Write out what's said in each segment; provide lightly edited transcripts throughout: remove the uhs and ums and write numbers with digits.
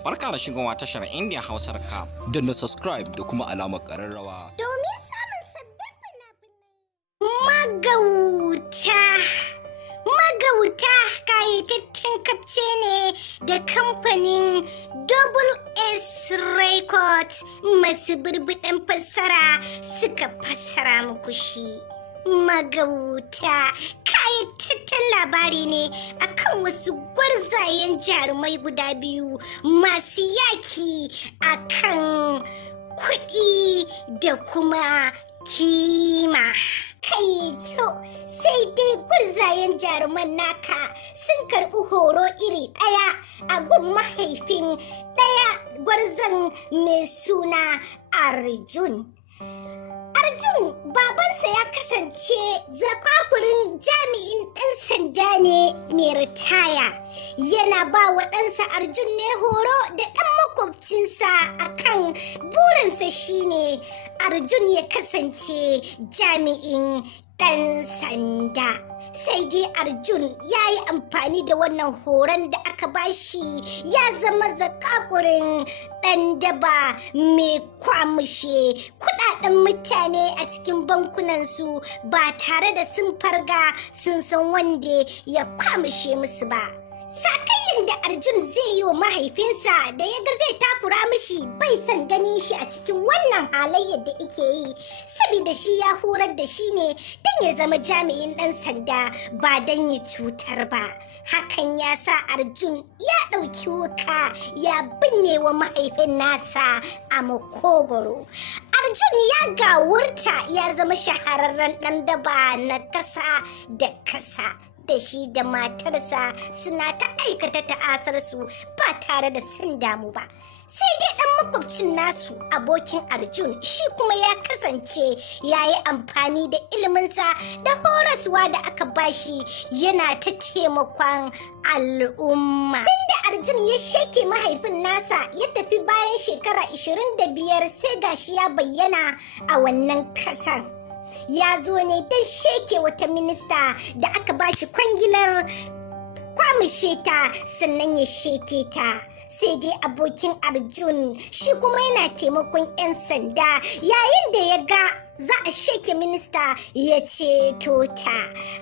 Barka da shigowa tashar India Hausar Cap. Danna subscribe da kuma alamar ƙararrawa. Domin samun sabbin fina-finai. Magauta kayataccen kafce ne da kamfanin Double S Records masu burbuɗen fassara suka fassara muku shi. Magauta kayataccen labari ne akan wasu gwarzayen jarumai guda biyu masu yaki akan kuɗi da kuma kima. Kai sai dai gwarzayen jaruman naka sun karɓi horo iri ɗaya a gun mahaifin ɗaya gwarzon mai suna Arjun. Arjun babansa ya kasance zakakurin jami'in ɗan sanda ne mai ritaya. Yana ba wa ɗansa Arjun ne horo da ɗan makwabcinsa akan burinsa shine Arjun ya kasance jami'in ɗan sanda. Sai dai Arjun ya yi amfani da wannan horon da aka bashi ya zama zakakurin ɗan daba mai kwamushe kudaden mutane a cikin bankunansu ba tare da sun farga sun san wanda ya kwamushe musu ba. Sakayin da Arjun zai yi wa mahaifinsa da ya ga zai takura mishi bai son ganin shi a cikin wannan halayyar da ike yi, saboda shi ya horar da shi ne don ya zama jami'in ɗan sanda ba don ya cutar ba. Hakan ya sa Arjun ya ɗauki wuka ya binne wa mahaifin nasa a makogoro. Arjun ya gawurta ya zama shahararren ɗan daba na kasa da kasa. Da shi da matarsa suna ta aikata ta'asarsu ba tare da sun damu ba. Sai dai ɗan makwabcin nasu abokin Arjun shi kuma ya kasance ya yi amfani da iliminsa da horaswa da aka bashi yana ta taimakon al'umma. Inda Arjun ya sheke mahaifin nasa ya tafi bayan shekara 25 sai gashi ya bayyana a wannan kasan. Ya zo ne don sheke wata minista da aka bashi kwangilar kwamishe ta sannan ya sheke ta. Sai dai abokin Arjun shi kuma yana taimakon 'yan sanda yayin da ya ga za a sheke minista ya ceto ta.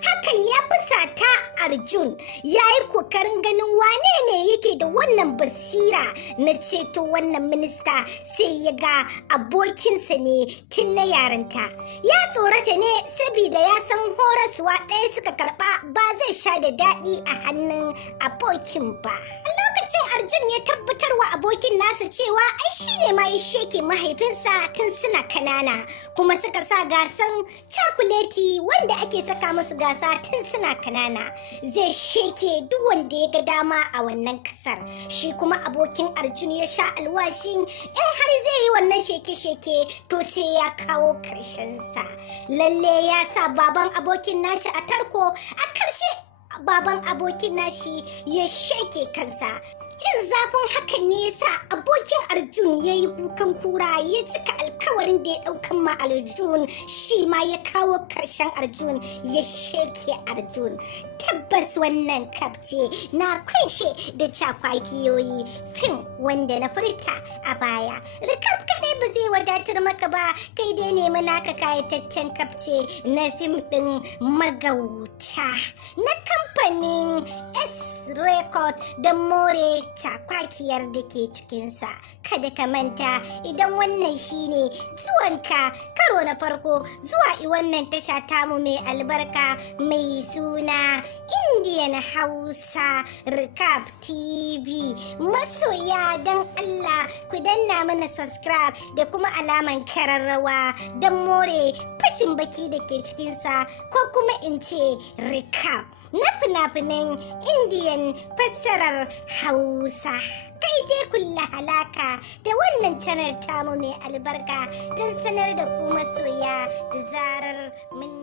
Hakan ya fusata Arjun ya yi kokarin ganin wane ne yake da wannan basira na ceto wannan minista, sai ya ga abokinsa ne tun na yaranta. Ya tsorata ne saboda ya san horaswa ɗaya suka karɓa ba zai sha da daɗi a hannun abokin ba. Lokacin Arjun ya tabbatar wa abokin nasa cewa ai shi ne ma ya sheke mahaifinsa tun suna kanana, kuma suka sa gasan cakuleti wanda ake saka musu gasa tun suna kanana. Zai sheke duk wanda ya ga dama a wannan kasar. Shi kuma abokin Arjun ya sha alwashin in har zai yi wannan sheke-sheke to sai ya kawo sa. Lalle ya sa baban abokin nashi a tarko, a karshe baban abokin nashi ya sheke kansa. Cin zafin hakan ne yasa abokin Arjun ya yi kukan kura ya cika alkawarin da ya ɗaukan ma Arjun, shi ma ya kawo ƙarshen Arjun ya sheke Arjun. Tabbas wannan kafce na kunshe da cakwakiyoyi fim wanda na furta a baya. Rikaf kadai ba zai wadatar maka ba, kai dai nemi naka kayataccen kafce na fim ɗin Magauta na kamfanin S Record da more cakwakiyar da ke cikinsa. Kada ka manta, idan wannan shine zuwanka karo na farko zuwa wannan tasha tamu mai albarka mai suna Indian Hausa Recap TV, masoya don Allah ku danna mana subscribe da kuma alaman kararrawa don more fashin baki da ke cikinsa, ko kuma in ce recap na fina-finan Indian fassarar Hausa. Kai dai kulla halaka da wannan channel tamu mai albarka don sanar da ku masoya da zarar mun